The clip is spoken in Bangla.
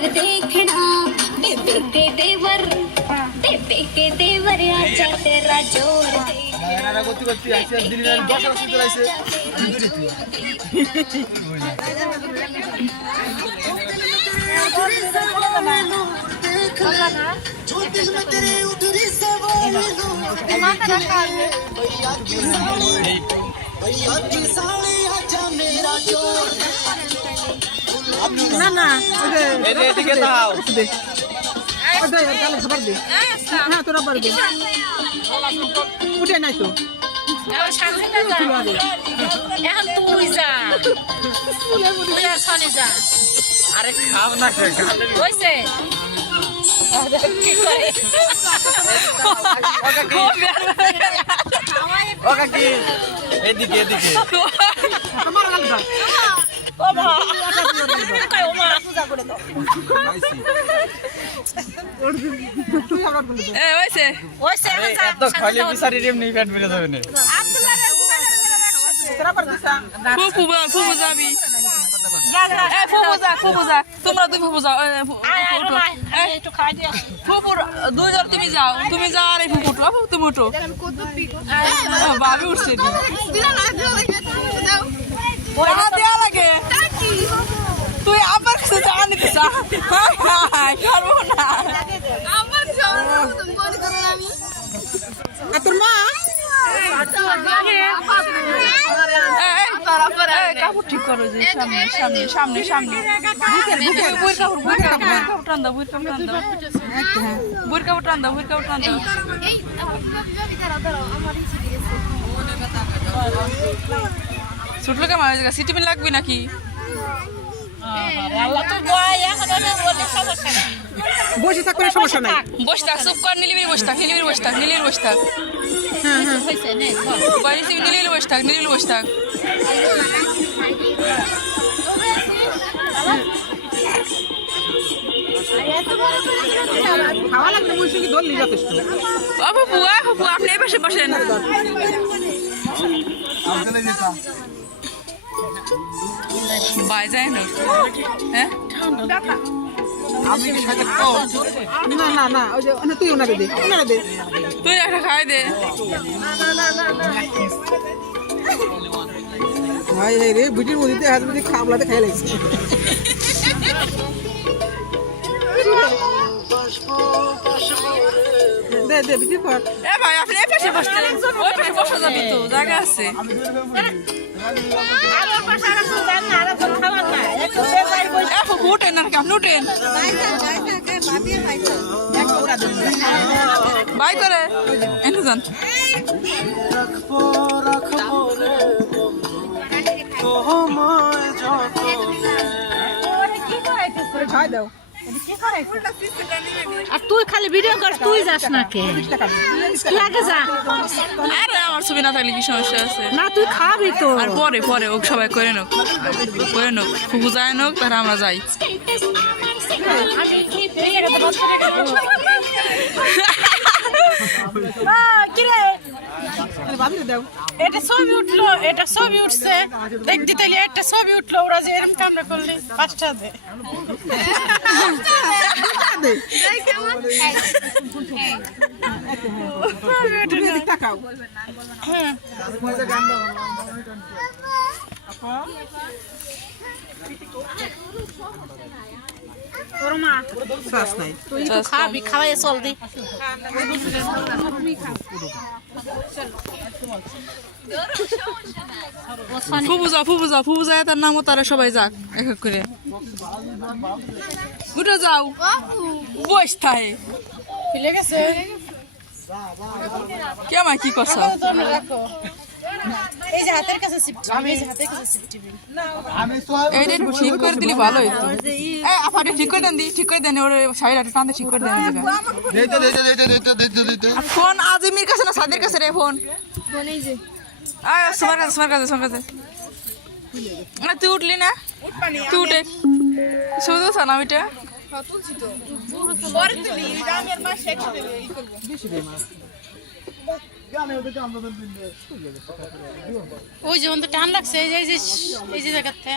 जोर देखना बेबे के देवर आजा तेरा जोर নানা গতি করতে আছে দিনের 10 রাত চলে আছে আমি ধরেছি না না এদিকে দাও খাবার দে হ্যাঁ তোরা পারবি উঠে নাই তো এখন তুই যা তুই আর শনি যা আরে খাও না হয়েছে ওকা কি এদিকে এদিকে তোমার গালবা এত খালি বিচারি এমনি পেট বেড়ে যাবে না ফুফু যাবি তোমরা দুই ফুফু যাও ফুপুর দুইজন তুমি যাও আর এই ফুপু তুমি উঠো ভাবি উঠছে দেওয়া লাগে তুই আমার কাছে যাওয়া নিতে করবো না তোর মা কাপড় ঠিক করো যে সামনে সামনে সামনে সামনে বুয়ের কাপড় টান দাও বুয়ের কাপড় টান দাও ছুটলো কেমন সিটি পেন লাগবে নাকি বসে থাক কোনো সমস্যা নাই বসে থাক চুপ কর নীলিমির বসে থাক নীলিমির বসে থাক নীলিমির বসে থাক খাওয়া লাগলে বসে কি দল নিয়ে যথেষ্ট ফুপু আপনি এই পাশে বসেন বাই যায় না হ্যাঁ আমি কি সাথে না না না ওই যে তুই ওনারে দে তুই একটা খাই দে ভাই রে বুটির মধ্যে হাত বুটি খাবলাতে খাই লাগছে দে বুটি কর এ ভাই আপনি এই পাশে বসতেন ওই পাশে বসা যাবে তো জায়গা আছে ফুপু উঠেন আর কি আপনি উঠেন বাই করে এনে যান খাই দাও আর তুই খালি ভিডিও কর তুই যাস না কে তুই আগে যা আরে আমার ছবি না থাকলে কি সমস্যা আছে না তুই খাবি তো আর পরে ও সবাই করে নোক ফুপু যায় নোক তারা আমরা যাই কিরে ভাবি দাও এটা ছবি উঠছে দেখতে তাইলে একটা ছবি উঠলো ওরা যে এরকম কামড়া করলি 5টা দে টাকাও তোর মা শ্বাস নাই তুই তো খাবি খাওয়াই চল দি ফুপু যায় তার নামও তারা সবাই যাক এক এক করে উঠে যাও বস থাকে ফেলে গেছে কেমন কি করছো এই যে হাতের কাছে সিপটিবি এইটা একটু ঠিক করে দিলে ভালো হইতো আপনি ঠিক করে দেন ওর শাড়িটা টানতে ঠিক করে দেন ফোন আজিমির কাছে না সাদের কাছে রে ফোন তোমার কাছে না তুই উঠলি না তুই উঠে শুধু না ওইটা ওই যেমন তো টান লাগছে এই যে জায়গাতে